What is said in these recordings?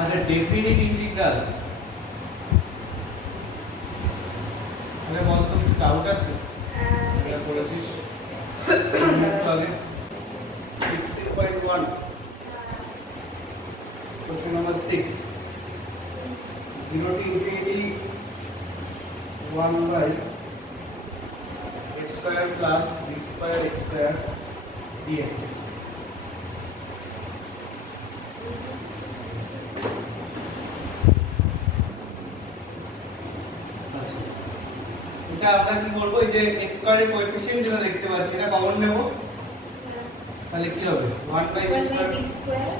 আচ্ছা definite integral আরে বলতো কিছু ডাউট আছে এটা বলেছিস আগে 16.1 question number 6 0 to infinity 1 by x square plus b square x square dx এটা আমরা কি বলবো এই যে x স্কয়ার এর কোএফিসিয়েন্ট যেটা দেখতে পাচ্ছি এটা কমন নেব তাহলে কি হবে 1 by b square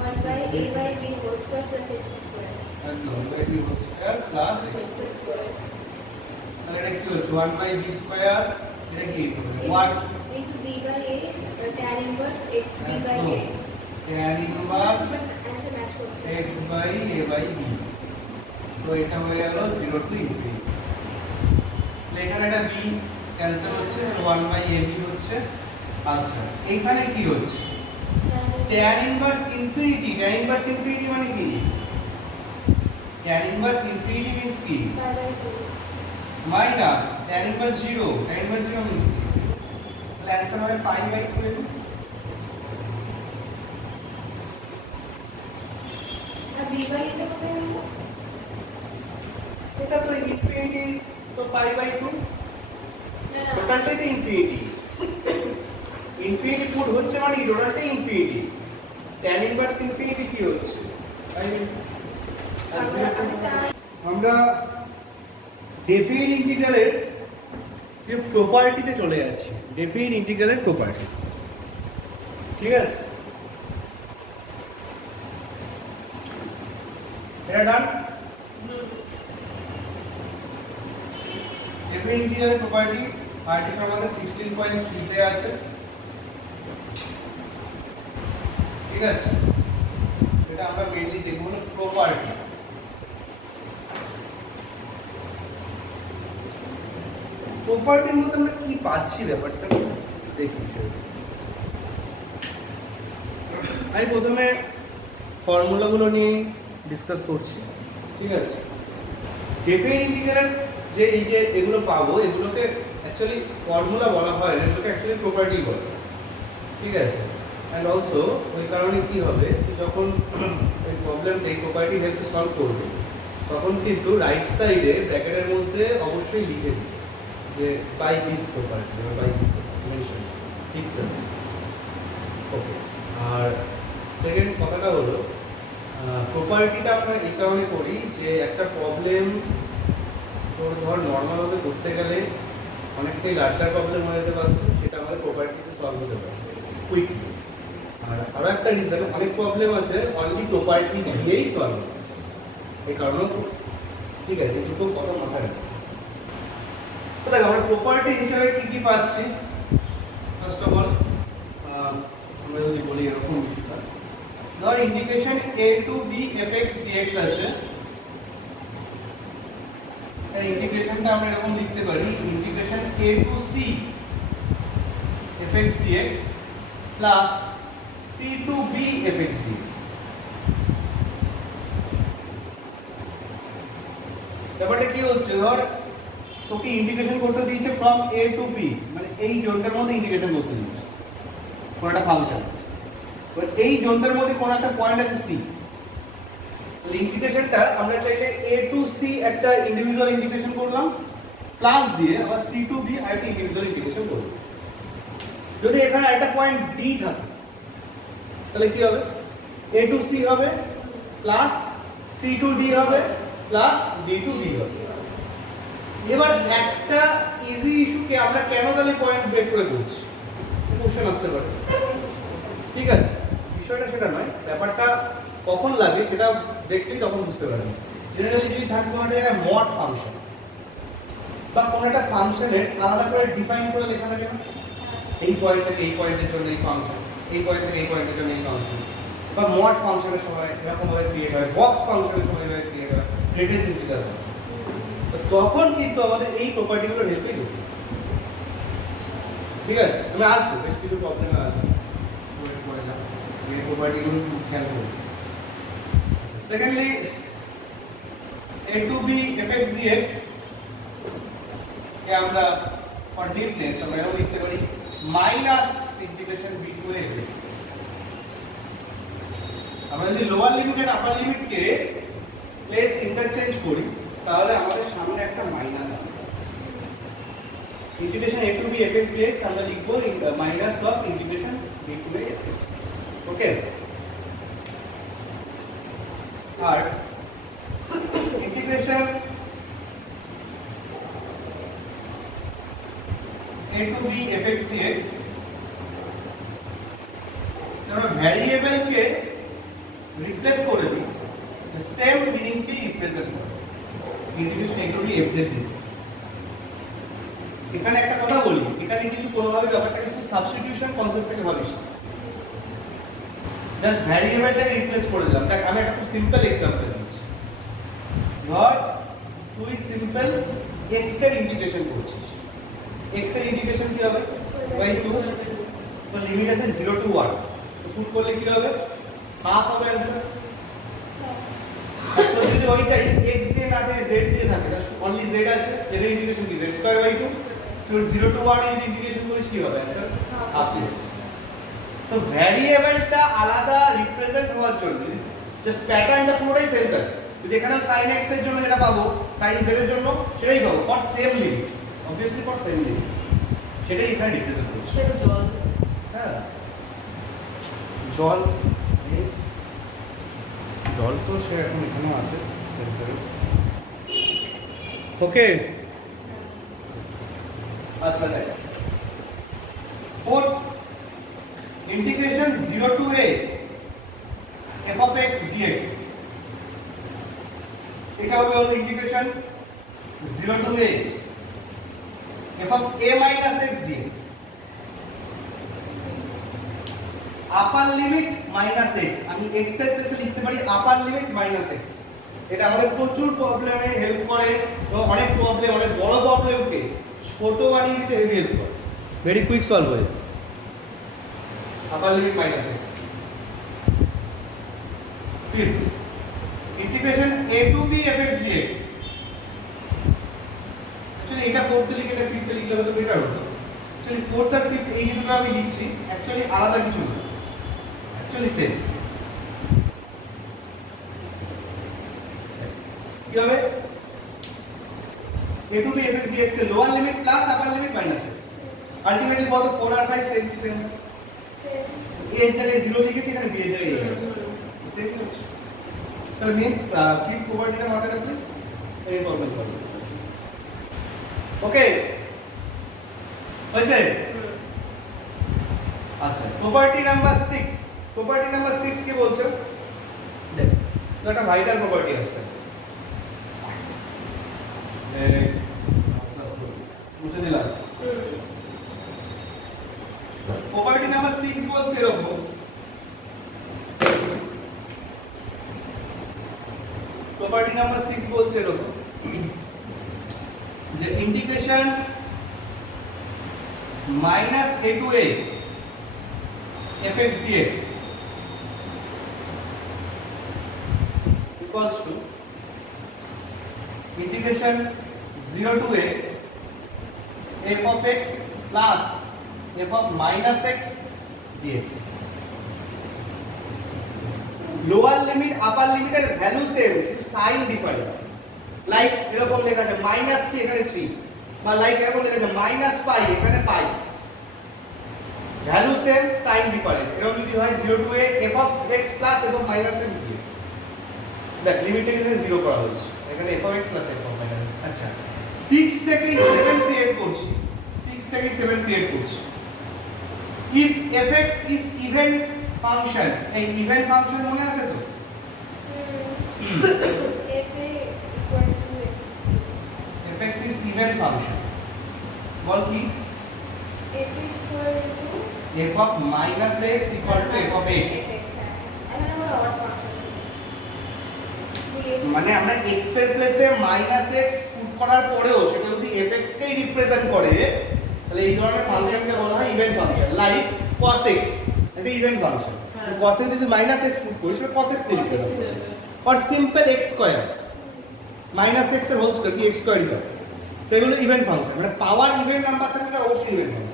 1 by a by b whole square plus x square and 1 by b whole square plus x square তাহলে এটা কি হচ্ছে 1 by b square এটা কি 1 into b by a tan inverse x b by a tan inverse answer match করছে x by a by b তো এটা হয়ে গেল 0 to infinity এখানে একটা b ক্যান্সেল হচ্ছে 1 by ab হচ্ছে আচ্ছা এখানে কি হচ্ছে tan inverse infinity মানে কি tan inverse infinity means কি minus tan inverse 0 means কি তাহলে आंसर হবে pi by 2 R b by a কত হলো এটা তো ইনফিনিটি তো pi by 2 না না টোটালটাই তো ইনফিনিটি পুট হচ্ছে মানে টোটালটাই ইনফিনিটি tan ইনভার্স ইনফিনিটি কি হচ্ছে আমরা ডেফিনিট ইন্টিগ্রালের যে প্রপার্টিতে চলে যাচ্ছি ডেফিনিট ইন্টিগ্রালের প্রপার্টি ঠিক আছে এটা ডান ডেফিনিট ইন্টিগ্রালের প্রপার্টি আর্টিকেল আমাদের 16.3 তে আছে ঠিক আছে এটা আমরা মেইনলি দেখব না প্রপার্টি প্রপার্টির মধ্যে আমরা কি পাচ্ছি ব্যাপারটা দেখি আমি প্রথমে ফর্মুলাগুলো নিয়ে ডিসকাস করছি ঠিক আছে ডেফিনিট ইন্টিগ্রাল যে এই যে এগুলো পাবো এগুলোকে অ্যাকচুয়ালি ফর্মুলা বলা হয় না এগুলোকে অ্যাকচুয়ালি প্রপার্টি বলে ঠিক আছে এন্ড অলসো ওই কারণে কি হবে যখন এই প্রবলেমটা এই প্রপার্টি হেল্প সলভ করবে তখন কিন্তু রাইট সাইডে ব্র্যাকেটের মধ্যে অবশ্যই লিখে দিই যে বাই দিস প্রপার্টি বা বাই দিস মেনশন লিখতে হবে ওকে আর সেকেন্ড কথাটা হলো প্রপার্টিটা আমরা এই কারণে করি যে একটা প্রবলেম তোর ধর নর্মালভাবে করতে গেলে অনেকটাই লার্জার প্রবলেম হয়ে যেতে পারতো সেটা আমাদের প্রপার্টিতে সলভ হতে পারে কুইকলি আর আরও একটা রিজন অনেক প্রবলেম আছে অনলি প্রপার্টি দিয়েই সলভ হয় এই কারণেও ঠিক আছে এটুকু কথা মাথায় রাখো তো দেখ আমরা প্রপার্টি হিসেবে কি কি পাচ্ছি ফার্স্ট অফ অল আমরা যদি বলি এরকম বিষয়টা ধর integration a to b fx dx আছে এই ইন্টিগ্রেশনটা আমরা এরকম লিখতে পারি integration a to c fx dx plus c to b fx dx ব্যাপারটা কি হচ্ছে ধর তোকে ইন্টিগ্রেশন করতে দিয়েছে ফ্রম a to b মানে এই জোনটার মধ্যে ইন্টিগ্রেশন করতে দিয়েছে কোন একটা ফাংশন আছে তো এই জোনটার মধ্যে কোন একটা পয়েন্ট আছে c তাহলে ইন্টিগ্রেশনটা আমরা চাইলে a to c একটা ইন্ডিভিজুয়াল ইন্টিগ্রেশন করলাম প্লাস দিয়ে আবার c to b আরেকটা ইন্ডিভিজুয়াল ইন্টিগ্রেশন করব যদি এখানে একটা পয়েন্ট d থাকে তাহলে কি হবে a to c হবে প্লাস c to d হবে প্লাস d to b হবে এবার একটা ইজি ইস্যুকে আমরা কেন তাহলে পয়েন্ট ব্রেক করে করছি কোশ্চেন আসতে পারে ঠিক আছে বিষয়টা সেটা নয় ব্যাপারটা কখন লাগে সেটা দেখলেই তখন বুঝতে পারবেন জেনারেলি যদি থাকে কোনো একটা মড ফাংশন বা কোনো একটা ফাংশনের আলাদা করে ডিফাইন করে লেখা থাকে না এই পয়েন্ট থেকে এই পয়েন্টের জন্য এই ফাংশন এই পয়েন্ট থেকে এই পয়েন্টের জন্য এই ফাংশন বা মড ফাংশনের সময় এরকম ভাবে ক্রিয়েট হয় বক্স ফাংশনের সময় এভাবে ক্রিয়েট হয় গ্রেটেস্ট ইন্টিজার তো তখন কিন্তু আমাদের এই প্রপার্টিগুলো হেল্পই করবে ঠিক আছে আমি আসবো বেশ কিছু প্রবলেমে আসবো এই প্রপার্টিগুলো খেয়াল করবো Secondly, a to b fx dx কে আমরা for neatness আমরা এরকম লিখতে পারি minus integration b to a fx dx। আমরা যদি লোয়ার লিমিট আর আপার লিমিট কে প্লেস ইন্টারচেঞ্জ করি তাহলে আমাদের সামনে একটা মাইনাস আসবে। Integration a to b fx dx আমরা লিখব minus of integration b to a fx dx। Okay, আর integration a to b fx dx আমরা ভ্যারিয়েবল কে রিপ্লেস করে দিই, সেম মিনিং কে রিপ্রেজেন্ট করে integration a to b fz dx। এখানে একটা কথা বলি, এখানে কিন্তু কোনোভাবে ব্যাপারটাকে শুধু সাবস্টিটিউশন কনসেপ্ট থেকে ভাবিস না, জাস্ট ভ্যারিয়েবলটাকে রিপ্লেস করে দিলাম। দেখ আমি একটা খুব সিম্পল एग्जांपल দিচ্ছি। ধর তুই সিম্পল x এর ইন্টিগ্রেশন করছিস, x এর ইন্টিগ্রেশন কি হবে y2, তো লিমিট আছে 0 to 1, তো পুট করলে কি হবে হাফ হবে आंसर। তো যদি ওইটাই x দিয়ে না থাকে z দিয়ে থাকে, তাহলে অনলি z আছে, এর ইন্টিগ্রেশন কি z2/2, তো 0 to 1 এর ইন্টিগ্রেশন করিস কি হবে आंसर হাফ। তো ভ্যারিয়েবলটা আলাদা রিপ্রেজেন্ট হওয়ার জন্য জাস্ট প্যাটার্নটা পুরোটাই সেম থাকে। যদি এখানে sin x এর জন্য যেটা পাবো sin z এর জন্য সেটাই পাবো, for same limit, obviously for same limit, সেটাই এখানে রিপ্রেজেন্ট করছে। সেটা জল, হ্যাঁ জল, জল তো সে এখন এখানেও আছে সেন্টারে। ওকে, আচ্ছা দেখ fourth integration 0 to a f of x dx, এটা হবে হলো integration 0 to a f of a minus x dx, upper limit minus x, আমি x এর প্লেসে লিখতে পারি আপার লিমিট মাইনাস x। এটা আমাদের প্রচুর প্রবলেমে হেল্প করে, এবং অনেক প্রবলেম, অনেক বড় প্রবলেমকে ছোট বানিয়ে দিতে হেভি হেল্প করে, ভেরি কুইক সলভ হয়ে যায়। upper limit minus x। Fifth, integration a to b fx dx, actually এটা fourth এ লিখে এটা fifth এ লিখলে হয়তো বেটার হতো। actually fourth আর fifth এই দুটো আমি লিখছি, actually আলাদা কিছু না, actually সেম। কি হবে a to b fx dx এর লোয়ার লিমিট প্লাস আপার লিমিট মাইনাস x, আলটিমেটলি কত 4 আর 5 সেম সেম। a এর জায়গায় 0 লিখেছি, এখানে b এর জায়গায় a আছে, সেম কি হচ্ছে। তাহলে মেন কি প্রপার্টিটা মাথায় রাখলে এই প্রবলেম হবে। ওকে হয়েছে। আচ্ছা প্রপার্টি নাম্বার 6, প্রপার্টি নাম্বার 6 কি বলছে দেখ, একটা ভাইটাল প্রপার্টি আছে, মুছে দিলাম। প্রপার্টি নাম্বার 6 বলছে এরকম, প্রপার্টি নাম্বার 6 বলছে এরকম যে integration minus a to a fx dx equals to integration 0 to a f of x plus f of minus x dx। Lower limit upper লিমিটের ভ্যালু সেম, শুধু সাইন ডিফারেন্ট। লাইক এরকম লেখা আছে -3 এখানে 3, বা লাইক এরকম লেখা আছে -π এখানে π, ভ্যালু সেম সাইন ডিফারেন্ট। এরকম যদি হয় 0 to a f of x plus f of minus x dx, দেখ লিমিটটা এখানে 0 করা হয়েছে, এখানে f of x plus f of minus x। আচ্ছা 6 থেকে 7 ক্রিয়েট করছি, 6 থেকে 7 ক্রিয়েট করছি। if fx is even function, এই ইভেন ফাংশন মনে আছে তো, fx is even function, বল কি f of minus x equal to f of x, মানে আমরা x এর প্লেসে -x পুট করার পরেও সেটা যদি fx কেই রিপ্রেজেন্ট করে, তাহলে এই ধরনের ফাংশনকে বলা হয় even function. Like cos x, এটা ইভেন ফাংশন, cos এ যদি -x পুট করি সেটা cos x কে রিপ্রেজেন্ট করে। or simple x square minus x এর হোল স্কয়ার কি x স্কয়ারই হয়, তো এগুলো ইভেন ফাংশন, মানে পাওয়ার ইভেন নাম্বার থাকলে অবশ্যই ইভেন হবে।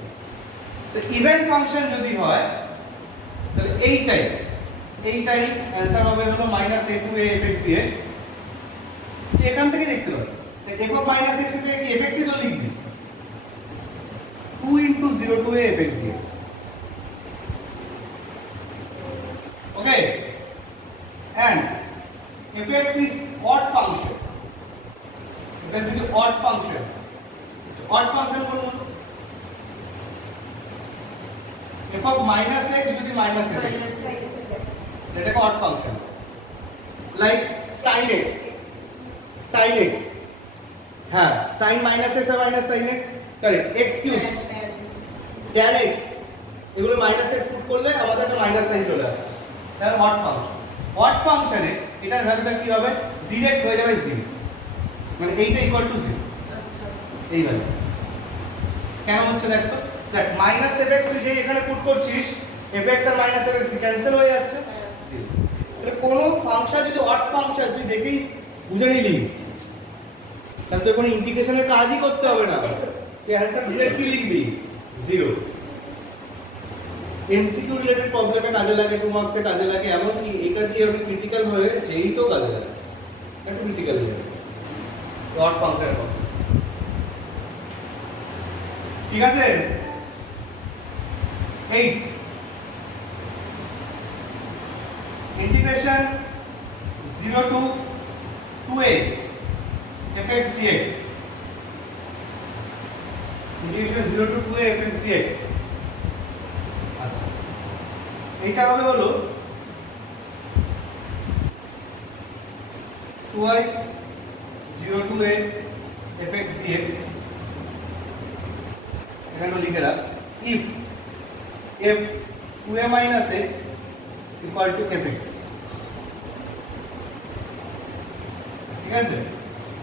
তো ইভেন ফাংশন যদি হয় তাহলে এইটারই অ্যানসার হবে হলো -a2a fx dx। এখান থেকে দেখতে পাবো f of -x এর কি fx ই তো লিখবি 2 into 0 to a fx dx। Okay, and fx is odd function, এটা যদি odd function বলবো f of -x যদি -fx, এটাকে odd function, like sin x, হ্যাঁ sin -x আর -sin x, correct, x cube tan x, এগুলো -x put করলে আমাদের একটা মাইনাস সাইন চলে আসে, তাহলে odd ফাংশনে এটার ভ্যালুটা কি হবে, ডাইরেক্ট হয়ে যাবে 0, মানে এইটা ইকুয়াল টু 0। আচ্ছা, এই ভ্যালু কেন হচ্ছে দেখো, দেখ -fx তুই যে এখানে পুট করছিস fx আর -fx ক্যান্সেল হয়ে যাচ্ছে 0। তাহলে কোন ফাংশন যদি odd ফাংশন তুই দেখেই বুঝে নিলি, তাহলে তো কোনো ইন্টিগ্রেশনের কাজই করতে হবে না, তুই অ্যানসার ডাইরেক্ট কি লিখবি 0। এমসিকিউ রিলেটেড প্রবলেমে কাজে লাগে, 2 মার্কসে কাজে লাগে, এমনকি এটা দিয়ে আমি ক্রিটিক্যাল হয়ে যেই তো কাজে লাগে, একটু ক্রিটিক্যাল লাগে ডট ফাংশনের কনসেপ্ট। ঠিক আছে, 8 integration 0 to 2a fx dx, integration 0 to 2a fx dx। আচ্ছা, এটা হবে হলো twice 0 to a fx dx, এখানে লিখে রাখ if f 2a minus x equal to fx। ঠিক আছে,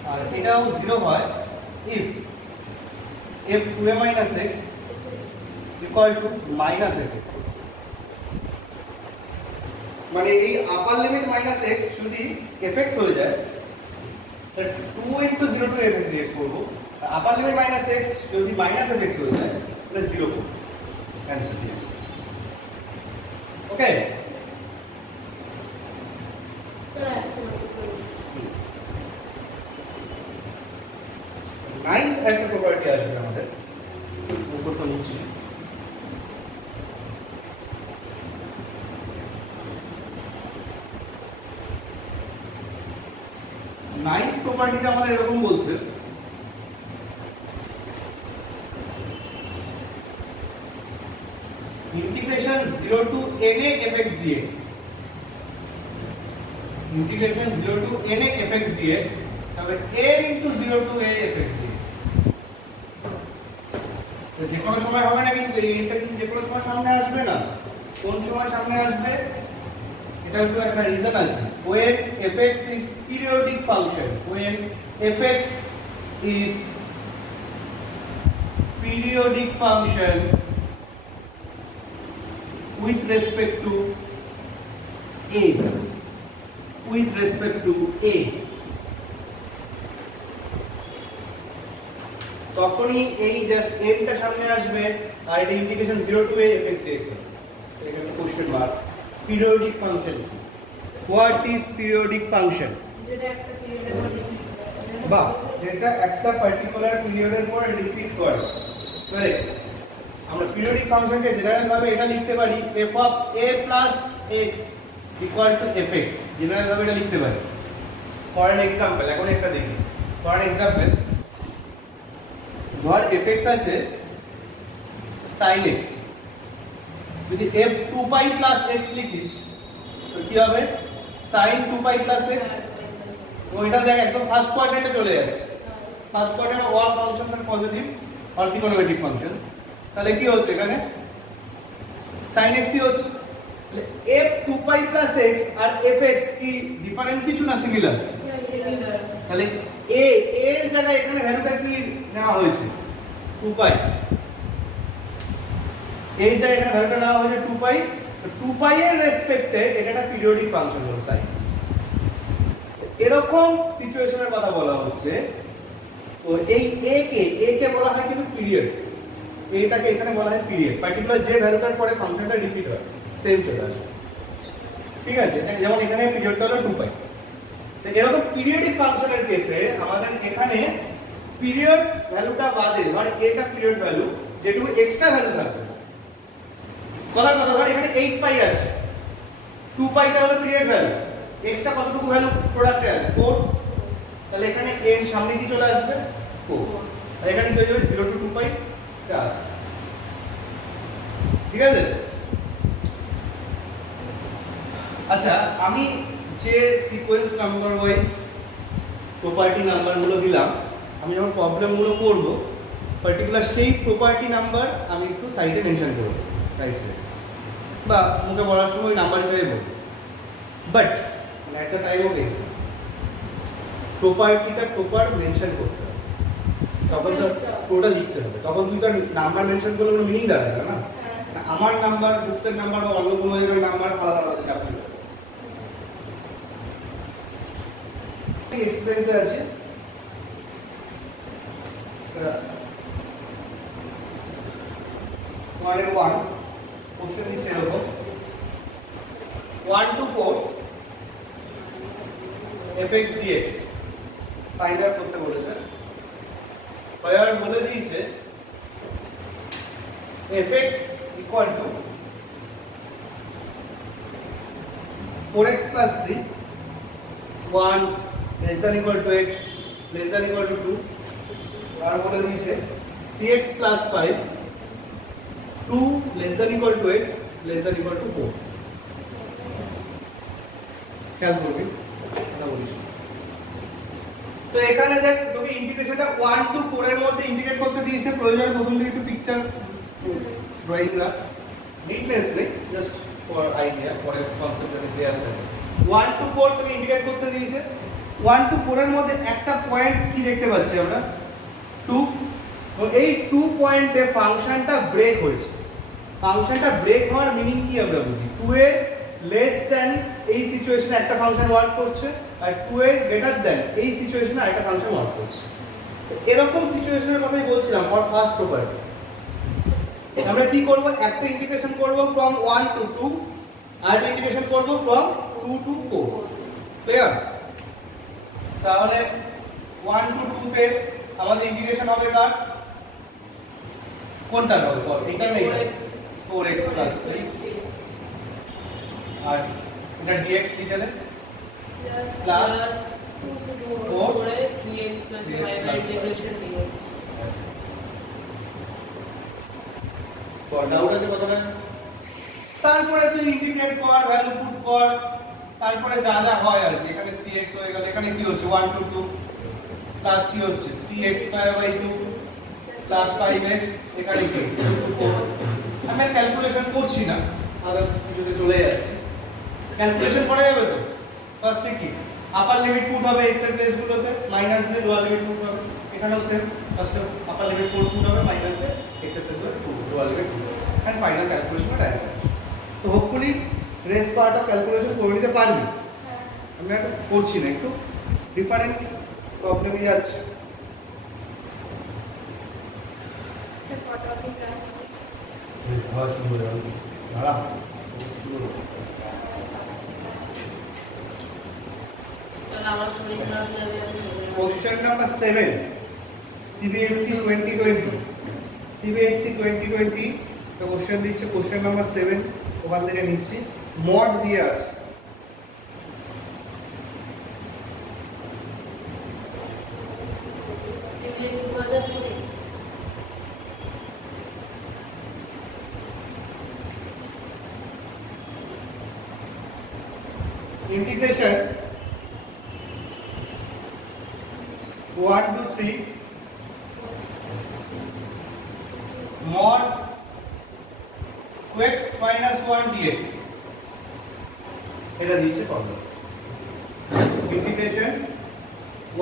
আর এটাও 0 হয় if f 2a minus x equal to minus fx, মানে এই আপার লিমিট -x যদি fx হয়ে যায় তাহলে 2 into 0 to fx dx করব, আর আপার লিমিট -x যদি -fx হয়ে যায় তাহলে 0 করব, অ্যানসার দিয়ে। ওকে, নাইন্থ একটা প্রপার্টি আসবে আমাদের, উপরটা নিচে। নাইন্থ প্রপার্টিটা আমাদের এরকম বলছে, integration 0 to na fx dx, integration 0 to na fx dx, তবে a into 0 to a fx dx, তো যে কোনো সময় হবে না, কিন্তু এটা কিন্তু যে কোনো সময় সামনে আসবে না, কোন সময় সামনে আসবে এটা একটু একটা রিজন আছে। when fx is periodic function, when fx is periodic function with respect to a, with respect to a, তখনই এই জাস্ট m টা সামনে আসবে, আর এটা integration 0 to a fx dx হবে। এখানে question mark, periodic function, what is periodic function, বা যেটা একটা পার্টিকুলার পিরিয়ডের পর রিপিট করে, কারেক্ট। আমরা পিরিয়ডিক ফাংশনকে জেনারেল ভাবে এটা লিখতে পারি f of a plus x equal to fx, general ভাবে এটা লিখতে পারি। ফর এন एग्जांपल এখন একটা দেখি, ফর এন एग्जांपल ধর fx আছে sin x, যদি f 2 pi plus x লিখিস তো কি হবে sin 2 pi plus x, তো এটা দেখ একদম ফার্স্ট কোয়াড্রেন্টে চলে যাচ্ছে, ফার্স্ট কোয়াড্রেন্টে অল ফাংশনস আর পজিটিভ আর ট্রিগোনোমেট্রিক ফাংশন, তাহলে কি হচ্ছে এখানে sin x ই হচ্ছে, তাহলে f 2 pi plus x আর fx কি ডিফারেন্ট কিছু না সিমিলার, তাহলে a এর জায়গায় এখানে ভ্যালুটা কি নেওয়া হয়েছে 2 pi, এই জায়গায় এখানে ভ্যালুটা নেওয়া হয়েছে 2 pi, তো 2 pi এর রেসপেক্টে এটা একটা পিরিয়ডিক ফাংশন হলো sin x। এরকম সিচুয়েশনের কথা বলা হচ্ছে। তো এই এ কে বলা হয় কিন্তু পিরিয়ড, এটাকে এখানে বলা হয় পিরিয়ড। পার্টিকুলার যে ভ্যালুটার পরে ফাংশনটা রিপিট হয় সেম চলে আসে, ঠিক আছে? যেমন এখানে পিরিয়ডটা হলো 2π। তো এরকম পিরিয়ডিক ফাংশনের কেসে আমাদের এখানে পিরিয়ড ভ্যালুটা বাদে, মানে এটা পিরিয়ড ভ্যালু, যেটুকু এক্সট্রা ভ্যালু থাকবে, কথা ধর এখানে 8π আছে, 2π টা হলো পিরিয়ড ভ্যালু, এক্সট্রা কতটুকু ভ্যালু প্রোডাক্টে আছে 4, তাহলে এখানে এর সামনে কি চলে আসবে 4, আর এখানে কি হয়ে যাবে 0 to 2π টা আছে, ঠিক আছে? আচ্ছা, আমি যে সিকোয়েন্স নাম্বার ওয়াইজ প্রপার্টি নাম্বারগুলো দিলাম, আমি যখন প্রবলেমগুলো করব পার্টিকুলার সেই প্রপার্টি নাম্বার আমি একটু সাইডে মেনশন করব, রাইট সাইড, বা মুখে বলার সময় নাম্বার হিসেবে বলব। But at the time of exam প্রপার্টিটা প্রপার মেনশন করতে হবে, তখন তো পুরোটা লিখতে হবে, তখন তুই তো নাম্বার মেনশন করলে কোনো মিনিং দাঁড়াবে না। আমার নাম্বার, বুকসের নাম্বার বা অন্য কোনো জায়গায় নাম্বার আলাদা আলাদা চাপতে হবে। এক্সারসাইজে আছে ওয়ানের 1 কোশ্চেন দিচ্ছে এরকম 1 to 4 fx dx find out করতে বলেছে। এবার বলে দিয়েছে fx equal to 4x plus 3, 1 less than equal to x less than equal to 2, আর বলে দিয়েছে 3x plus 5, 2 less than equal to x less than equal to 4। খেয়াল করবি এটা বলিস। তো এখানে দেখ তোকে ইন্টিগ্রেশনটা 1 to 4 এর মধ্যে ইন্টিগ্রেট করতে দিয়েছে। প্রয়োজন প্রথম থেকে একটু পিকচার ড্রয়িং রাখ, ডিটেইলস নেই, জাস্ট ফর আইডিয়া, পরে কনসেপ্ট যাতে ক্লিয়ার থাকে। 1 to 4 তোকে ইন্টিগ্রেট করতে দিয়েছে। 1 to 4 এর মধ্যে একটা পয়েন্ট কি দেখতে পাচ্ছি আমরা 2, তো এই 2 পয়েন্টে ফাংশনটা ব্রেক হয়েছে। ফাংশনটা ব্রেক হওয়ার মিনিং কি আমরা বুঝি, 2 এর লেস দ্যান এই সিচুয়েশনে একটা ফাংশন ওয়ার্ক করছে, আর 2 এর গ্রেটার দ্যান এই সিচুয়েশনে আরেকটা ফাংশন ওয়ার্ক করছে। তো এরকম সিচুয়েশনের কথাই বলছিলাম ফর ফার্স্ট প্রপার্টি। আমরা কি করব, একটা ইন্টিগ্রেশন করব ফ্রম 1 to 2, আর একটা ইন্টিগ্রেশন করব ফ্রম 2 to 4, ক্লিয়ার? তাহলে 1 to 2 তে আমাদের ইন্টিগ্রেশন হবে কার, কোনটা হবে? এটা নেই, 4x plus 3, আর এটা dx লিখে দেন plus 3x plus 5 integration dx। Doubt আছে কতটা? তারপরে তুই ইন্টিগ্রেট কর, ভ্যালু পুট কর, তারপরে যা যা হয় আর কি। এখানে 3x হয়ে গেল, এখানে কি হচ্ছে 1 to 2 প্লাস কি হচ্ছে 3x square by 2 plus 5x, এখানে কি 2 to 4। আমি আর ক্যালকুলেশন করছি না, আদার্স কিছুতে চলে যাচ্ছে। ক্যালকুলেশন করা যাবে তো? ফার্স্টে কি আপার লিমিট পুট হবে x এর প্লেস গুলোতে, মাইনাস দিয়ে লোয়ার লিমিট পুট হবে, এখানেও সেম, ফার্স্টে আপার লিমিট পুট হবে, মাইনাস দিয়ে x এর প্লেস গুলোতে লোয়ার লিমিট পুট হবে, এন্ড ফাইনাল ক্যালকুলেশন এর অ্যান্সার। তো hopefully rest part of calculation করে নিতে পারবি। আমি আর করছি না, একটু ডিফারেন্ট প্রবলেমই যাচ্ছে। স্যার কত অবধি ক্লাস হবে? ভালো সুন্দর হবে, দাঁড়া শুরু। স্যার আমার স্টোরি ক্লাস যাবে আমি চলে যাব। Question number 7, CBSE 2020, CBSE 2020 তো কোশ্চেন দিচ্ছে, কোশ্চেন নাম্বার 7 ওখান থেকে নিচ্ছি, মড দিয়ে আছে। CBSE 2020 integration 1 to 3 mod 2x minus 1 dx, এটা দিয়েছে problem. Integration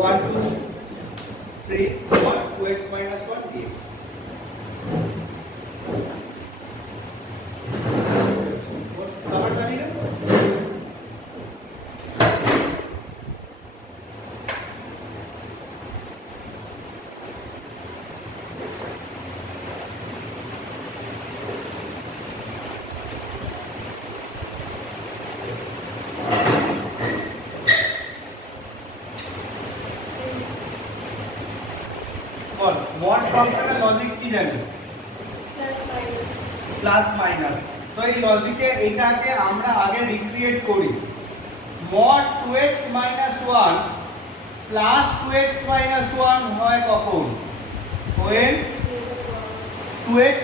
1 to 3 mod 2x minus 1 dx। Number জানি না মড ফাংশনের লজিক কি জানি? Plus minus. তো এই লজিকে এটাকে আমরা আগে রিক্রিয়েট করি। মড 2x 1 প্লাস 2x 1 হয় কখন? when 2x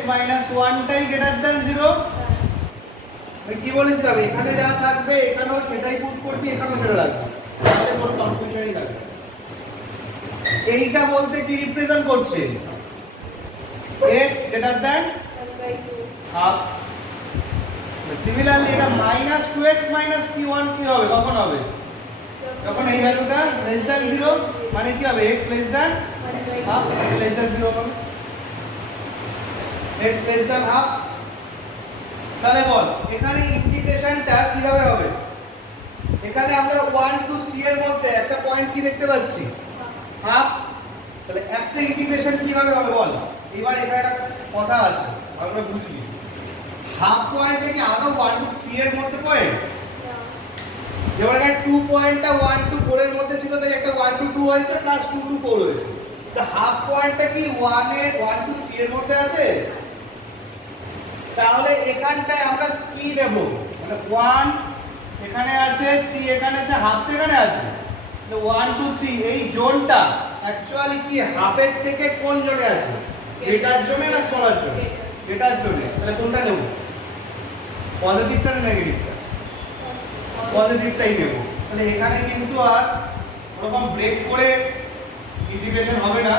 1 টাই গ্রেটার দ্যান 0। আমি কি বলেছিলাম, এখানে যা থাকবে এখানেও সেটাই পুট করবি, এখানেও সেটা রাখবি, তাহলে কোনো কনফিউশনই থাকবে। এইটা বলতে কি রিপ্রেজেন্ট করছে? x greater than half. Similarly এটা -2x -1 কি হবে, কখন হবে? যখন এই ভ্যালুটা লেস দ্যান 0, মানে কি হবে? x less than half, less than 0 হবে, x লেস দ্যান হাফ। তাহলে বল এখানে ইন্টিগ্রেশনটা কিভাবে হবে? এখানে আমরা 1 2 3 এর মধ্যে একটা পয়েন্ট কি দেখতে পাচ্ছি? হাফ। তাহলে একটা ইন্টিগ্রেশন কিভাবে হবে বল? এবার এখানে একটা কথা আছে, আমরা বুঝবি। হাফ পয়েন্টটা কি আদৌ 1 2 3 এর মধ্যে পয়েন্ট? যেমন এখানে 2 পয়েন্টটা 1 2 4 এর মধ্যে ছিল, তাই একটা 1 2 2 হয়েছে প্লাস 2 2 4 হয়েছে। তো হাফ পয়েন্টটা কি 1 2 3 এর মধ্যে আছে? তাহলে এখানটায় আমরা কি দেব? মানে 1 এখানে আছে, 3 এখানে আছে, হাফ এখানে আছে। তো 1 2 3 এই জোনটা অ্যাকচুয়ালি কি হাফের থেকে কোন জোনে আছে? গ্রেটার জোনে না স্মলার জোনে? গ্রেটার জোনে। তাহলে কোনটা নেব? পজিটিভটা না নেগেটিভটা? পজিটিভটাই নেব। তাহলে এখানে কিন্তু আর ওরকম ব্রেক করে ইন্টিগ্রেশন হবে না,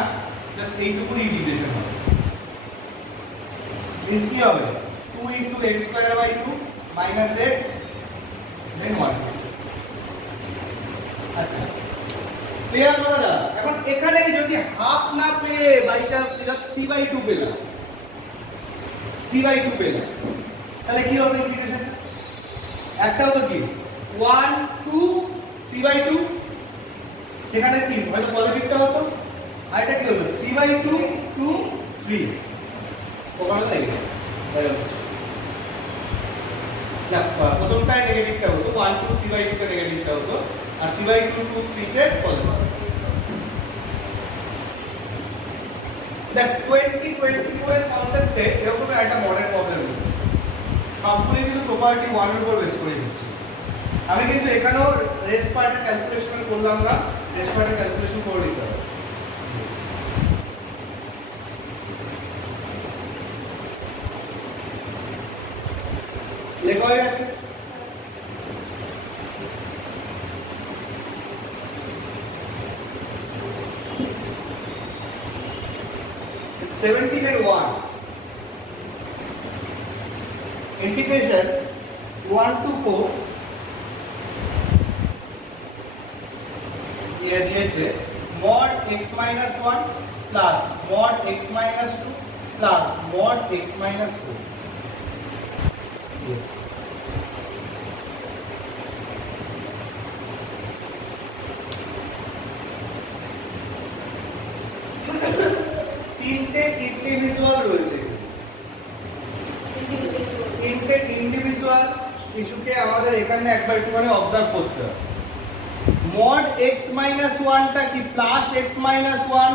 জাস্ট এইটুকুই ইন্টিগ্রেশন হবে। মিন্স কি হবে? 2 * x² - x then 1। আচ্ছা, ক্লিয়ার কথাটা? এখন এখানে যদি হাফ না পেয়ে বাই চান্স 3/2 পেলাম, 3/2 পেলাম, তাহলে কি হবে ইন্টিগ্রেশন? একটা হতো কি 1 2 3/2, সেখানে কি হয়তো পজিটিভটা হতো, আর এটা কি হতো 3/2 2 3। ওখানে লাগে না, প্রথমটায় নেগেটিভটা হতো, 1 2 3/2 তে নেগেটিভটা হতো, আর 3/2 2 3 তে পজিটিভ। দেখ 2024 এর কনসেপ্টে এরকম একটা মডেল প্রবলেম হচ্ছে, সবগুলো কিন্তু প্রপার্টি 1 এর উপর বেস করে দিচ্ছি। আমি কিন্তু এখানেও রেস্ট পার্টের ক্যালকুলেশন করলাম না, রেস্ট পার্টের ক্যালকুলেশন করে নিতে হবে। লেখা হয়ে গেছে? इंटीग्रेशन 1 to 4 ये दिए mod x minus 1 plus mod x minus 2 plus mod x minus 4। yes. তিনটে ইন্ডিভিজুয়াল রয়েছে, তিনটে ইন্ডিভিজুয়াল ইস্যুকে আমাদের এখানে একবার একটুখানি অবজার্ভ করতে হবে। mod x minus 1 টা কি প্লাস x minus 1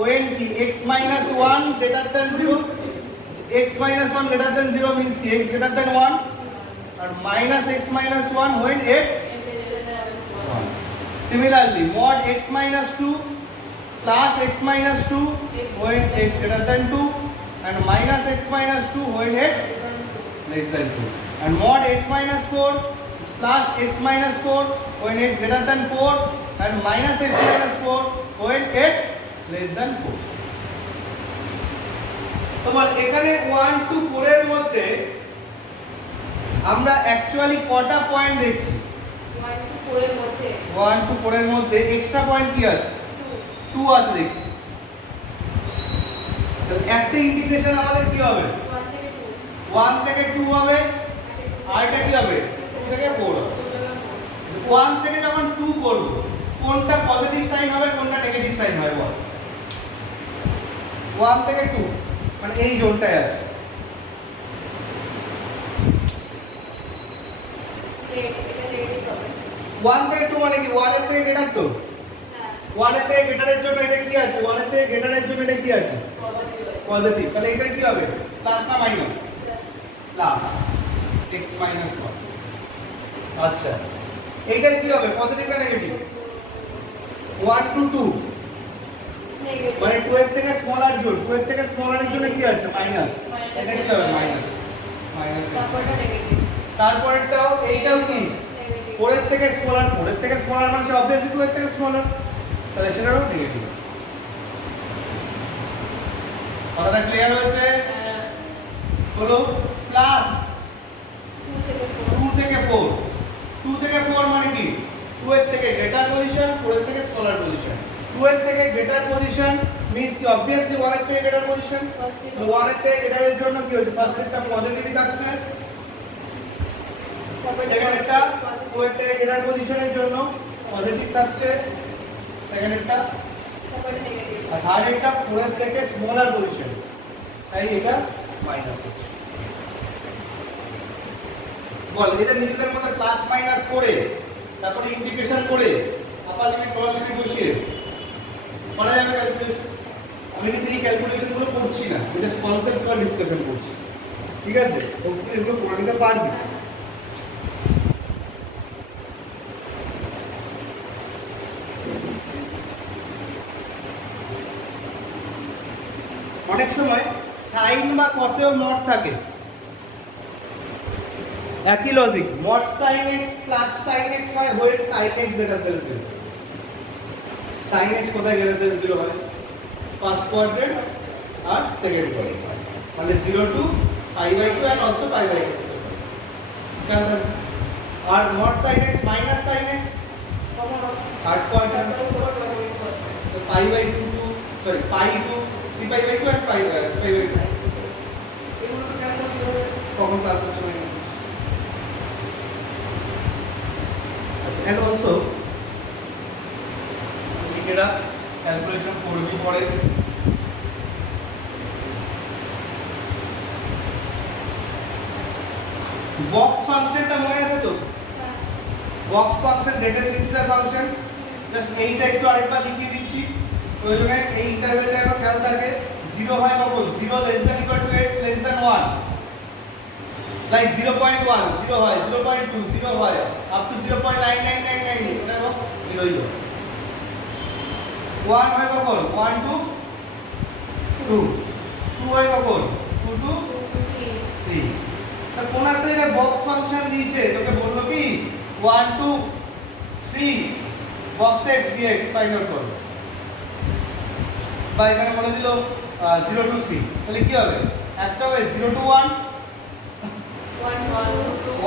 when কি x minus 1 greater than 0, x minus 1 greater than 0 means কি x greater than 1, আর minus x minus 1 when x 1. Similarly mod x minus 2 plus x minus 2 when x greater than 2 and minus x minus 2 when x less than 2, and mod x minus 4 is plus x minus 4 when x greater than 4 and minus x minus 4 when x less than 4। তো বল এখানে 1 to 4 এর মধ্যে আমরা actually কটা point দেখছি? 1 to 4 এর মধ্যে 1 to 4 এর মধ্যে এক্সট্রা পয়েন্ট কি আছে? 2 আছে দেখছি। তাহলে একটা ইন্টিগ্রেশন আমাদের কি হবে? 1 থেকে 2 হবে, আর এটা কি হবে? 2 থেকে 4 হবে। 1 থেকে যখন 2 করব, কোনটা পজিটিভ সাইন হবে কোনটা নেগেটিভ সাইন হবে বল? 1 থেকে 2 মানে এই জোনটায় আছে। 1 থেকে 2 মানে কি 1 এর থেকে গ্রেটার তো? 1 এর থেকে গ্রেটারের জন্য এটা কি আছে? 1 এর থেকে গ্রেটারের জন্য এটা কি আছে? পজিটিভ। তাহলে এটা কি হবে? প্লাস না মাইনাস? Plus x minus 1। আচ্ছা, এইটা কি হবে? পজিটিভ না নেগেটিভ? 1 to 2 নেগেটিভ মানে 2 এর থেকে স্মলার জোন, 2 এর থেকে স্মলারের জন্য কি আছে? মাইনাস। এটা কি হবে? Minus minus. তারপরটা নেগেটিভ তারপরেরটাও এইটাও কি? নেগেটিভ 4 এর থেকে স্মলার, 4 এর থেকে স্মলার মানে সে অবভিয়াসলি 2 এর থেকে স্মলার, তাহলে সেটাও নেগেটিভ। কথাটা ক্লিয়ার হয়েছে? হলো প্লাস 2 থেকে 4 2 থেকে 4 মানে কি? 2 এর থেকে গ্রেটার পজিশন, 4 এর থেকে স্মলার পজিশন। 2 এর থেকে গ্রেটার পজিশন মিন্স কি obviously 1 এর থেকে গ্রেটার পজিশন। তো 1 এর থেকে গ্রেটারের জন্য কি হচ্ছে? ফার্স্ট একটা পজিটিভ থাকছে, সেকেন্ড একটা 2 এর থেকে গ্রেটার পজিশনের জন্য পজিটিভ থাকছে, সেকেন্ড একটা, তারপরে নেগেটিভ আর থার্ড একটা 4 এর থেকে স্মলার পজিশন, তাই এটা মাইনাস হচ্ছে। বল এটা নিজেদের মধ্যে প্লাস মাইনাস করে তারপরে ইন্টিগ্রেশন করে আপার লিমিট লোয়ার লিমিট বসিয়ে করা যাবে ক্যালকুলেশন। আমি কিন্তু এই ক্যালকুলেশন গুলো করছি না, জাস্ট কনসেপ্টুয়াল ডিসকাশন করছি, ঠিক আছে? তো এগুলো করে নিতে পারবি। অনেক সময় সাইন বা কসেও মড থাকে, একই লজিক, mod sin x plus sin x হয় where sin x greater than 0। sin x কোথায় গ্রেটার দ্যান 0 হয়? ফার্স্ট কোয়াড্রেন্ট আর সেকেন্ড কোয়াড্রেন্ট, মানে 0 to π/2 and also π/2। আর mod sin x minus sin x third quadrant, তো π/2 to সরি π to 3π/2 and π/2 এগুলো তো calculate করে কখন ক্লাস হচ্ছে না। And also এটা ক্যালকুলেশন করবি পরে। বক্স ফাংশনটা মনে আছে তো? Box function greatest integer function, just এইটা একটু আরেকবার লিখিয়ে দিচ্ছি প্রয়োজনে, এই ইন্টারভ্যালটা একটু খেয়াল থাকে। 0 হয় কখন? 0 less than equal to x less than 1, like 0.1 0 হয়, 0.2 0 হয়, up to 0.9999 এটা বক্স 0 ই হয়। 1 হয় কখন? 1 to 2, 2 হয় কখন? 2 to 3। তা কোন একটা জায়গায় বক্স ফাংশন দিয়েছে, তোকে বললো কি 1 to 3 box x dx find out করো, বা এখানে বলে দিল 0 to 3, তাহলে কি হবে? একটা হবে 0 to 1,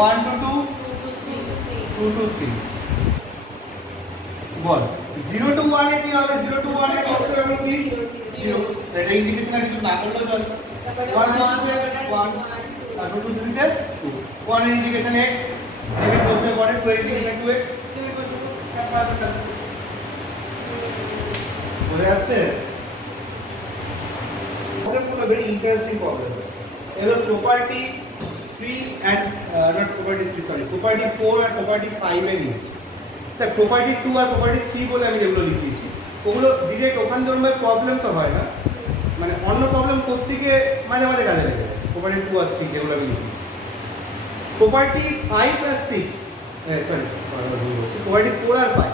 1 to 2, 2 to 3। Ball 0 to 1 এ কি হবে? 0 to 1 এ কত হবে কি? 0। এটা ইন্ডিকেশন কিছু না করলেও চলে। 1 to 2 তে 1, আর 2 to 3 তে 2। 1 এর ইন্ডিকেশন x, লিমিট বসবে 1 এর 2 এর ইন্ডিকেশন 2x, লিমিট বসবে। বুঝা যাচ্ছে? প্রবলেমগুলো ভেরি ইন্টারেস্টিং প্রবলেম। এগুলো property 3 and not property 3 sorry property 4 and property 5 এর ইউজ। তা property 2 আর property 3 বলে আমি যেগুলো লিখেছি ওগুলো ডিরেক্ট ওখান ধর্মের প্রবলেম তো হয় না, মানে অন্য প্রবলেম করতে গিয়ে মাঝে মাঝে কাজে লাগে। property 2 আর 3 যেগুলো আমি লিখেছি, property 5 আর 6 সরি property 4 আর 5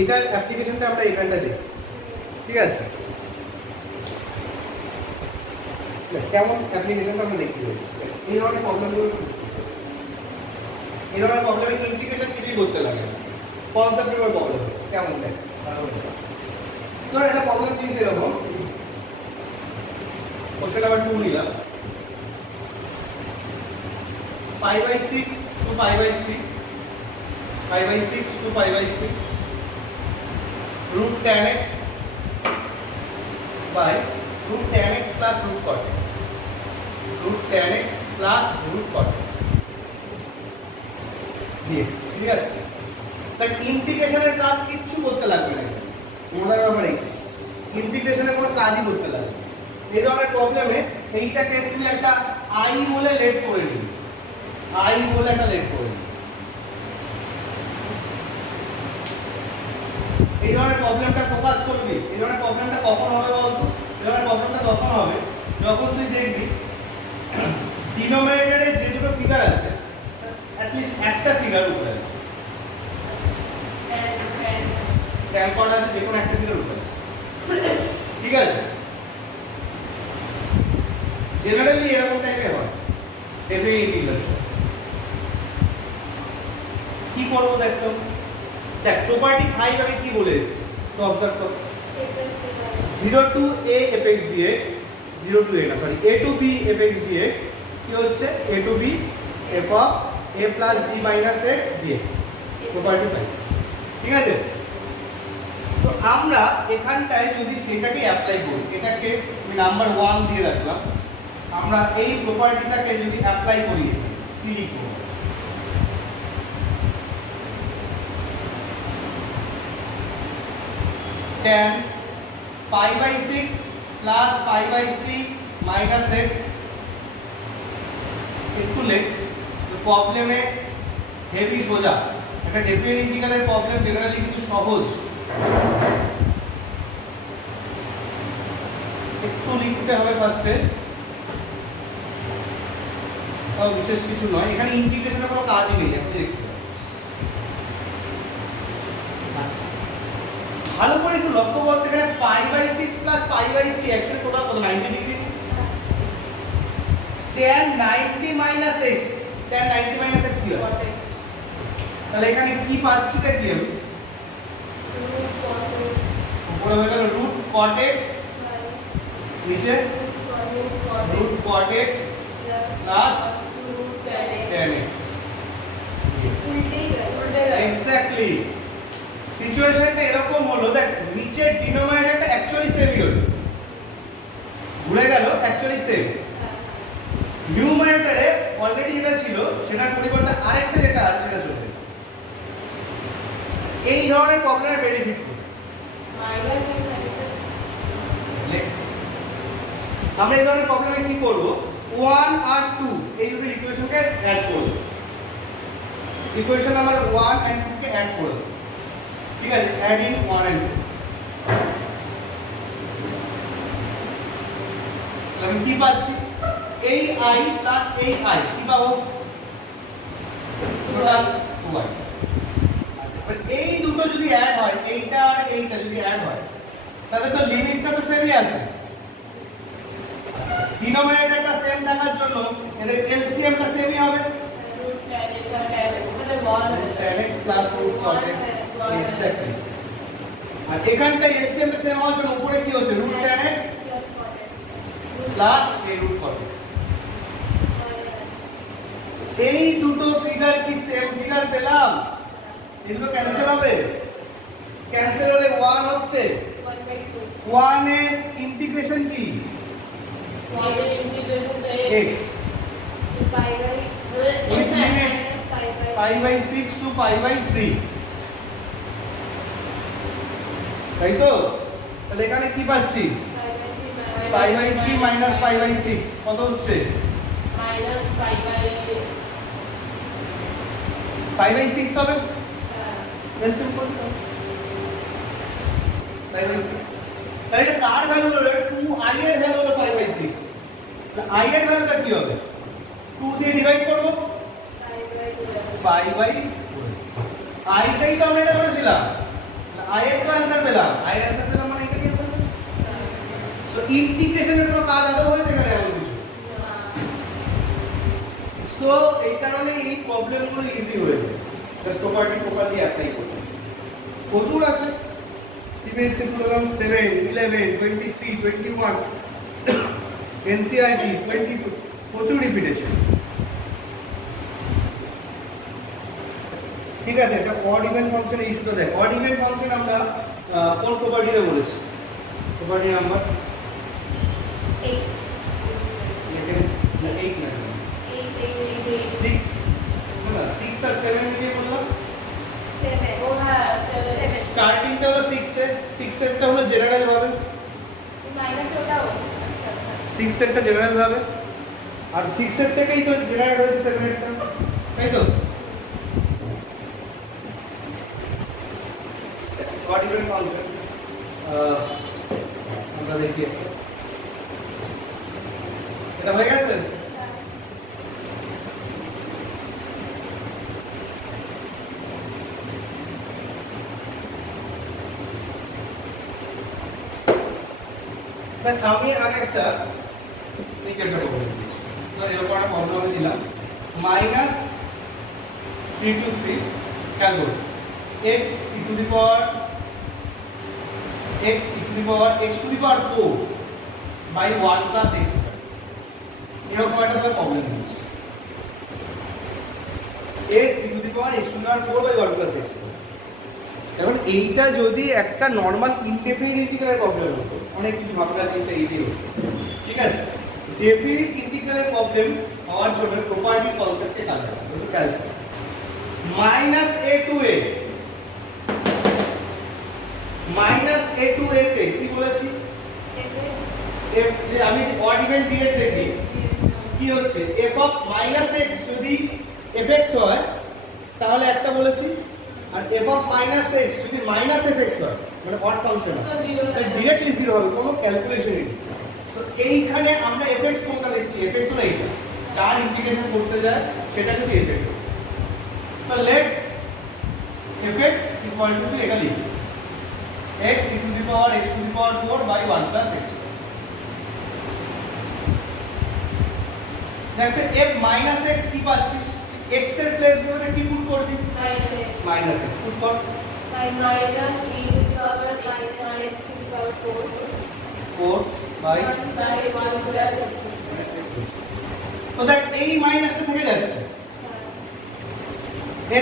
এটার অ্যাপ্লিকেশনটা আমরা এখানটা দেখি, ঠিক আছে? কেমন অ্যাপ্লিকেশনটা আমরা দেখতে পাচ্ছি। এই ধরনের প্রবলেমগুলো, এই ধরনের প্রবলেমে ইন্টিগ্রেশন কিছুই করতে লাগে না, কনসেপ্টের উপর প্রবলেম কেমন দেখ। ধর একটা প্রবলেম দিয়েছে এরকম, কোশ্চেন নাম্বার 2 নিলাম, π/6 to π/3, π/6 to π/3 root tan x by root tan x plus root cot x, root tan x plus root cot x dx, ঠিক আছে? তাই ইন্টিগ্রেশনের কাজ কিচ্ছু করতে লাগবে না, মজার ব্যাপার এই ইন্টিগ্রেশনের কোনো কাজই করতে লাগবে না। এই ধরনের প্রবলেমে এইটাকে তুমি একটা i বলে লেট করে নিবি, i বলে একটা লেট করে নিবি। এই ধরনের প্রবলেমটা ফোকাস করবি। এই ধরনের প্রবলেমটা কখন হবে বলতো? এই ধরনের প্রবলেমটা তখন হবে যখন তুই দেখবি ডিনোমিনেটরে যে দুটো ফিগার আছে অ্যাটলিস্ট একটা ফিগার উপরে আছে, ট্যান করা আছে, যে কোনো একটা ফিগার উপরে আছে, ঠিক আছে? জেনারেলি এরকম টাইপের হয় ডেফিনিট ইন্টিগ্রাল। কি করব দেখো, দেখ প্রপার্টি 5 আমি কি বলে এসেছি তো অবজার্ভ কর। 0 to a fx dx, 0 to a না sorry a to b fx dx কি হচ্ছে a to b f of a plus b minus x dx property 5, ঠিক আছে? তো আমরা এখানটায় যদি সেটাকে অ্যাপ্লাই করি, এটাকে আমি নাম্বার 1 দিয়ে রাখলাম, আমরা এই প্রপার্টিটাকে যদি অ্যাপ্লাই করি কি লিখব? tan pi by 6 plus pi by 3 minus x। একটু লেট প্রবলেমে হেভি সোজা, একটা ডেফিনিট ইন্টিগ্রালের প্রবলেম জেনারেলি কিন্তু সহজ। একটু লিখতে হবে ফার্স্টে, তাও বিশেষ কিছু নয়, এখানে ইন্টিগ্রেশনের কোনো কাজই নেই, আপনি দেখতে পাবেন। আচ্ছা ভালো করে একটু লক্ষ্য করতে, এখানে pi by 6 plus pi by 3 actually total কত 90 degree. tan 90 minus x, tan 90 minus x কি হবে? তাহলে এখানে কি পাচ্ছি তা কি হবে? উপরে হয়ে গেল রুট cot x, নিচে root cot x plus tan x। Exactly সিচুয়েশনটা এরকম হলো, দেখ নিচের ডিনোমিনেটরটা অ্যাকচুয়ালি সেমই হলো, ঘুরে গেল অ্যাকচুয়ালি সেম। নিউমারেটরে অলরেডি যেটা ছিল সেটার পরিবর্তে আরেকটা যেটা আছে সেটা চলবে। এই ধরনের প্রবলেমের বেনিফিট আমরা এই ধরনের প্রবলেমে কি করব? 1 আর 2 এই দুটো ইকুয়েশনকে অ্যাড করব, ইকুয়েশন নাম্বার 1 এন্ড 2 কে অ্যাড করব, ঠিক আছে? Add in 1 and 2। আমি কি পাচ্ছি? এই i প্লাস এই i কি পাবো? Total 2i। আচ্ছা বাট এই দুটো যদি অ্যাড হয়, এইটা আর এইটা যদি অ্যাড হয় তাহলে তো লিমিটটা তো সেমই আছে। ডিনোমিনেটরটা সেম থাকার জন্য এদের এলসিএমটা সেমই হবে, tan x plus root cot x। Exactly. আর এখানটা এলসিএমটা সেম হওয়ার জন্য উপরে কি হচ্ছে? Root tan x plus a root cot x। এই দুটো ফিগার কি সেম ফিগার পেলাম? এগুলো ক্যান্সেল হবে, ক্যান্সেল হলে 1 হচ্ছে 1 এর ইন্টিগ্রেশন কি? x with limit pi by 6 to pi by 3, তাই তো? তাহলে এখানে কি পাচ্ছি? pi by 3 minus pi by 6 কত হচ্ছে? minus pi by 6 হবে। এলসিএম করতে হবে pi by 6। তাহলে এটা কার ভ্যালু হলো? 2i এর ভ্যালু হলো pi by 6। তাহলে i এর ভ্যালুটা কি হবে? 2 দিয়ে ডিভাইড করব, pi by 12। i টাই তো আমরা এটা করেছিলাম, i এর তো आंसर পেলাম, i এর आंसर পেলাম মানে এটাই आंसर। সো ইন্টিগ্রেশনের কোনো কাজ আদৌ হয়েছে এখানে এমন কিছু? সো এই কারণে এই প্রবলেমগুলো ইজি হয়ে যায় জাস্ট প্রপার্টি অ্যাপ্লাই করতে। প্রচুর আছে সিবিএসসি 2007, 11, 23, 21, এনসিইআরটি 22, প্রচুর রিপিটেশন। ঠিক আছে, এটা অড ইভেন ফাংশনের ইস্যুটা দেখ। অড ইভেন ফাংশন আমরা কোন প্রপার্টিতে বলেছি? প্রপার্টি নাম্বার 8 না 8 না 6 না 6 আর 7 দিয়ে বললাম 7 ও হ্যাঁ 7 স্টার্টিংটা হলো 6 এর, 6 এরটা হলো জেনারেল ভাবে, মাইনাস ওটাও। আচ্ছা আচ্ছা 6 এরটা জেনারেল ভাবে, আর 6 এর থেকেই তো জেনারেল হয়েছে 7 এরটা, তাই তো? অড ইভেন ফাংশন আমরা দেখি এটা হয়ে গেছে। আমি আগে একটা নিকেটটা বলে দিচ্ছি, এরকম একটা ফর্মুলা আমি দিলাম মাইনাস 3 to 3 খেয়াল করুন x e to the power x to the power 4 by 1 plus x square, এরকম একটা তো প্রবলেম হচ্ছে x e to the power x to the power 4 by 1 plus x square। এখন এইটা যদি একটা নরমাল ইনডেফিনিট ইন্টিগ্রালের প্রবলেম হতো, অনেক কিছু ভাবনা চিন্তা এইটাই হতো, ঠিক আছে। ডেফিনিট ইন্টিগ্রালের প্রবলেম হওয়ার জন্য প্রপার্টি কনসেপ্টে কাজ করা হতো। Calculate minus a to a তে কি বলেছি f আমি অড ইভেন ডিরেক্ট দেখি কি হচ্ছে f অফ মাইনাস x যদি fx হয় তাহলে একটা বলেছি, আর f অফ মাইনাস x যদি মাইনাস fx হয় মানে অড ফাংশন হয় ডাইরেক্টলি 0 হবে, কোনো ক্যালকুলেশন নেই। তো এইখানে আমরা fx কোনটা দেখছি, fx হলো এইটা, যার ইন্টিগ্রেশন করতে যায় সেটা যদি fx হয়। So let fx equal to এটা লিখি x e to the power x to the power 4 by 1 plus x square। দেখতে f minus x কি পাচ্ছিস, x এর প্লেস গুলোতে কি পুট করবি, minus x পুট কর, minus e to the power minus x to the power 4 by 1 plus x square। তো দেখ এই মাইনাসটা থেকে যাচ্ছে,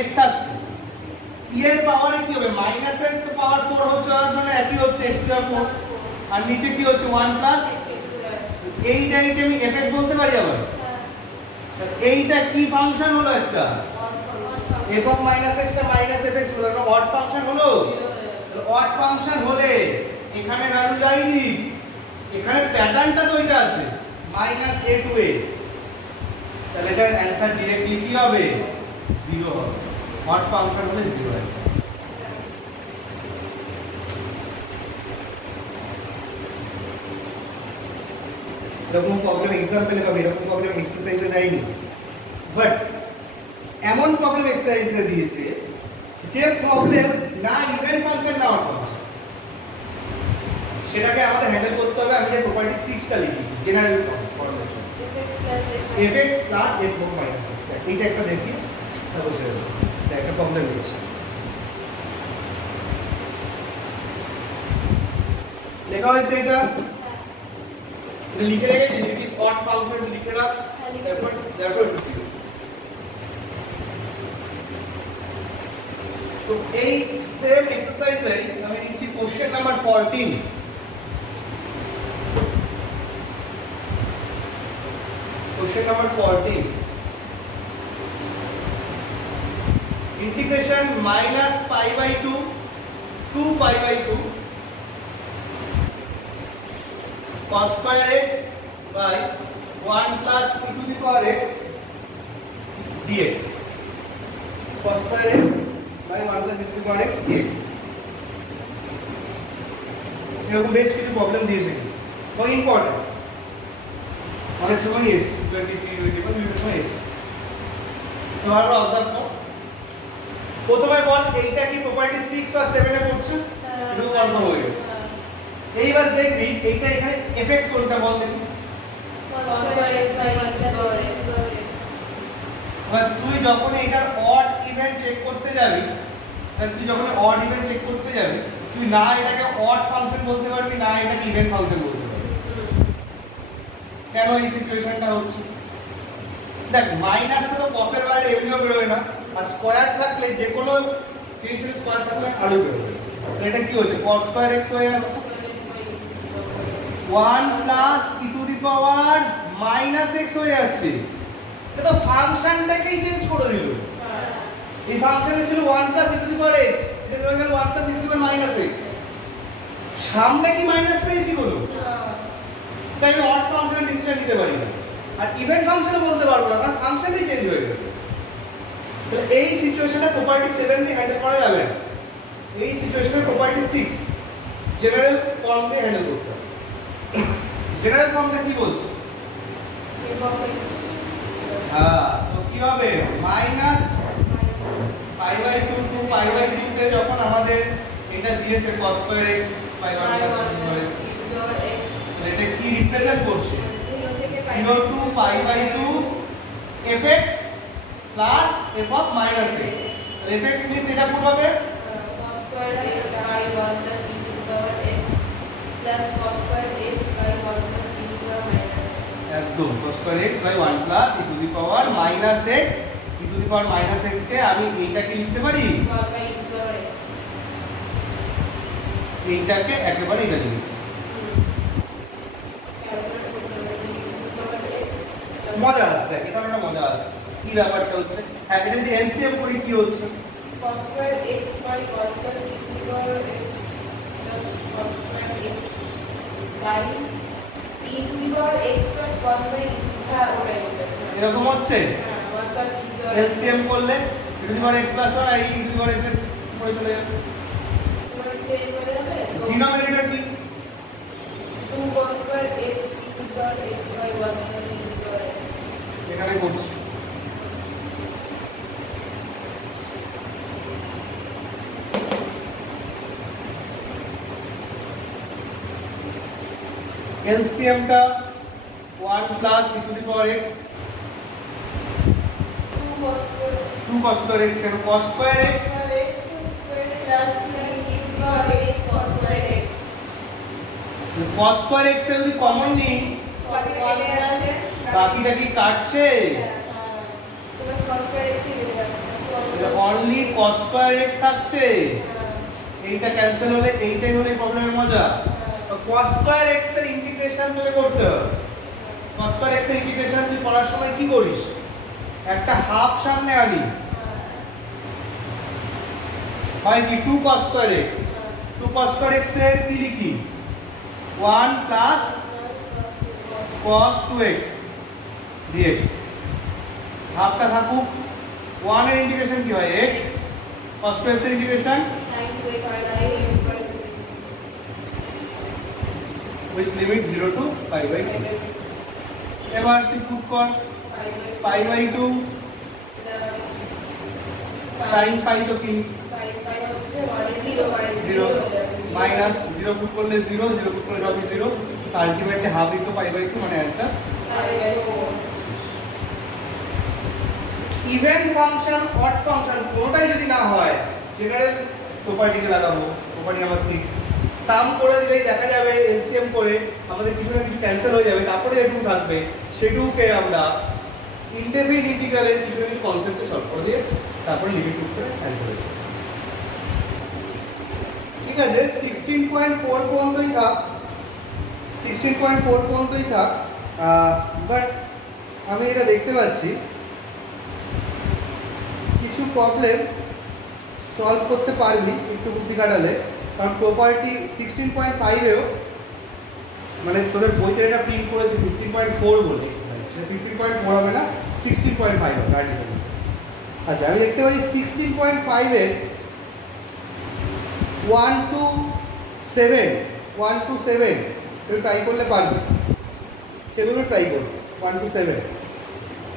x থাকছে, e এর পাওয়ারে কি হবে, মাইনাস এর তো পাওয়ার 4 হচ্ছে আর জন্য একই হচ্ছে x এর 4, আর নিচে কি হচ্ছে 1 প্লাস এইটাকে আমি fx বলতে পারি আবার। এইটা কি ফাংশন হলো, একটা f অফ মাইনাস x টা মাইনাস fx হলো, একটা অড ফাংশন হলো। অড ফাংশন হলে এখানে ভ্যালু যায়নি, এখানে প্যাটার্নটা তো এটা আছে মাইনাস a to a, তাহলে এটার অ্যানসার डायरेक्टली কি হবে, 0 হবে। অড ফাংশন হলে 0 অ্যানসার। এরকম প্রবলেম এক্সাম্পলে পাবে, এরকম প্রবলেম এক্সারসাইজে দেয়নি, বাট এমন প্রবলেম এক্সারসাইজে দিয়েছে যে প্রবলেম না ইভেন ফাংশন না অড ফাংশন, সেটাকে আমাদের হ্যান্ডেল করতে হবে। আমি যে প্রপার্টি 6 টা লিখেছি general formation fx plus f minus x, এইটা একটা দেখি তারপর ছেড়ে দেবো, এটা একটা প্রবলেম দিয়েছে। লেখা হয়েছে এটা লিখে রেখেছি, ইট ইজ অড ফাংশন লিখে রাখ, তারপর তো এই সেম এক্সারসাইজে আমি নিচ্ছি question number 14। Question number 14. Integration minus pi by 2 to pi by 2 cos square x by 1 plus e to the power x dx. Cos square x by 1 plus e to the power x dx. এরকম বেশ কিছু problem দিয়েছে, খুব important, অনেক সময় S 23 21 বিভিন্ন সময় S. তো আমরা অবজার্ভ করব, প্রথমে বল এইটা কি প্রপার্টি 6 আর 7 এ পড়ছে, এটা কনফার্ম হয়ে গেছে। এইবার দেখবি এইটা এখানে fx কোনটা বল দেখি, এবার তুই যখন এটার অড ইভেন চেক করতে যাবি, তুই না এটাকে অড ফাংশন বলতে পারবি না এটাকে ইভেন ফাংশন বলতে পারবি। কেন এই সিচুয়েশনটা হচ্ছে, দেখ মাইনাসটা তো কসের বাইরে এমনিও বেরোয় না, আর স্কয়ার থাকলে যে কোনো জিনিসের স্কয়ার থাকলে আরো বেরোবে। তো এটা কি হচ্ছে, cos স্কয়ার x হয়ে যাচ্ছে 1 plus e to the power minus x হয়ে যাচ্ছে। এটা তো ফাংশনটাকেই চেঞ্জ করে দিল, এই ফাংশনে ছিল 1 plus e to the power x, এটা হয়ে গেল 1 plus e to the power minus x, সামনে কি মাইনাস পেয়েছি বলো, তাই আমি অড ফাংশন ডিসিশন নিতে পারি না, আর ইভেন ফাংশনে বলতে পারবো না কারণ ফাংশনটাই চেঞ্জ হয়ে গেছে। তাহলে এই সিচুয়েশনে প্রপার্টি 7 দিয়ে হ্যান্ডেল করা যাবে না, এই সিচুয়েশনে প্রপার্টি প্রপার্টি 6 জেনারেল ফর্ম দিয়ে হ্যান্ডেল করতে হবে। জেনারেল ফর্মটা কি বলছে? f of x হ্যাঁ, তো কি হবে minus pi by 2 to pi by 2 তে যখন আমাদের এটা দিয়েছে cos square x by 1 by 1 plus plus e to the power x এটা কি রিপ্রেজেন্ট করছে? 0 থেকে 0 to pi by 2 fx plus f of minus x। fx means এটা পুট হবে cos square x by 1 plus e to the power x plus cos square x by 1 plus e to the power minus x. একদম cos square x by 1 plus e to the power minus x e to the power minus x কে আমি এইটাকে লিখতে পারি 1 by e to the power x. এইটাকে একেবারে এটা লিখছি। মজা আছে, দেখ এটা একটা মজা আছে। কি ব্যাপারটা হচ্ছে, হ্যাঁ এটা যদি এলসিএম করি কি হচ্ছে? Cos square x by 1 plus e to the power x plus cos square x by e to the power x plus 1 by e to the power x. এরকম হচ্ছে 1 plus e to the power x. LCM করলে e to the power x plus 1 আর e to the power x করে চলে যাবে। তোমরা save করে যাবে তো ডিনোমিনেটর কি? 2 cos square x e to the power x by 1 plus e to the power x. এখানে করছি। এলসিএমটা 1 plus e to the power x 2 cos square 2 cos square x কেন cos square x x square plus e to the power x cos square x. cos square x টা যদি common নিই বাকিটা কি কাটছে? তোমার cos square x ই বেরিয়ে যাচ্ছে। অনলি cos স্কয়ার x থাকছে। এইটা ক্যান্সেল হলে এইটাই হলো প্রবলেমের মজা। তো cos স্কয়ার x এর ইন্টিগ্রেশন তোকে করতে হবে। cos স্কয়ার x এর ইন্টিগ্রেশন তুই করার সময় কি করিস? একটা হাফ সামনে আনি, হয় কি 2 cos square x 2 cos square x এর কি লিখি 1 প্লাস cos 2x dx। হাফটা থাকুক, 1 এর ইন্টিগ্রেশন কি হয় x, cos 2x এর integration sin 2x by with limit 0 to pi by 2। এবার তুই পুট কর pi by 2 sin pi তো কি 0 মাইনাস 0 পুট করলে 0 0 পুট করলে সবই 0, ultimately half into pi by 2 মানে answer. Even function odd function কোনটাই যদি না হয় জেনারেল প্রপার্টিকে লাগাবো, প্রপার্টি নাম্বার 6 সাম করে দিলেই দেখা যাবে এলসিএম করে আমাদের কিছু না কিছু ক্যান্সেল হয়ে যাবে, তারপরে যেটুকু থাকবে সেটুকুকে আমরা ইনডেফিনিট ইন্টিগ্রালের কিছু না কিছু কনসেপ্টে সলভ করে দিয়ে তারপরে লিমিট পুট করে অ্যানসার হয়ে যাবে। ঠিক আছে 16.4 পর্যন্তই থাক, 16.4 পর্যন্তই থাক। বাট আমি এটা দেখতে পাচ্ছি কিছু প্রবলেম সলভ করতে পারবি একটু বুদ্ধি খাটালে, কারণ প্রপার্টি 16.5 এও মানে তোদের বইতে এটা প্রিন্ট করেছে 15.4 বলে এক্সারসাইজ, সেটা 15.4 হবে না 16.5 হবে আর্টিকেল। আচ্ছা আমি দেখতে পাচ্ছি 16.5 এর 1 to 7 একটু ট্রাই করলে পারবে, সেগুলো ট্রাই করবে 1 to 7।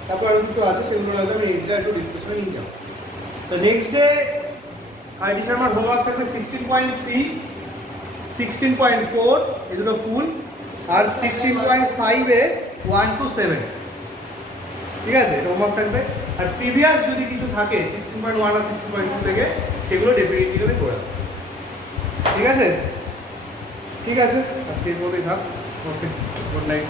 তারপর আরও কিছু আছে সেগুলো হয়তো আমি এইটা একটু ডিসকাশনে নিয়ে যাবো। তো নেক্সট ডে আইটি শর্মার হোমওয়ার্ক থাকবে 16.3 16.4 এগুলো ফুল, আর 16.5 এ 1 to 7 ঠিক আছে এটা হোমওয়ার্ক থাকবে। আর প্রিভিয়াস যদি কিছু থাকে 16.1 আর 16.2 থেকে সেগুলো ডেফিনেটলি করে দেবে। ঠিক আছে ঠিক আছে আজকে এই পর্যন্তই থাক। Okay good night.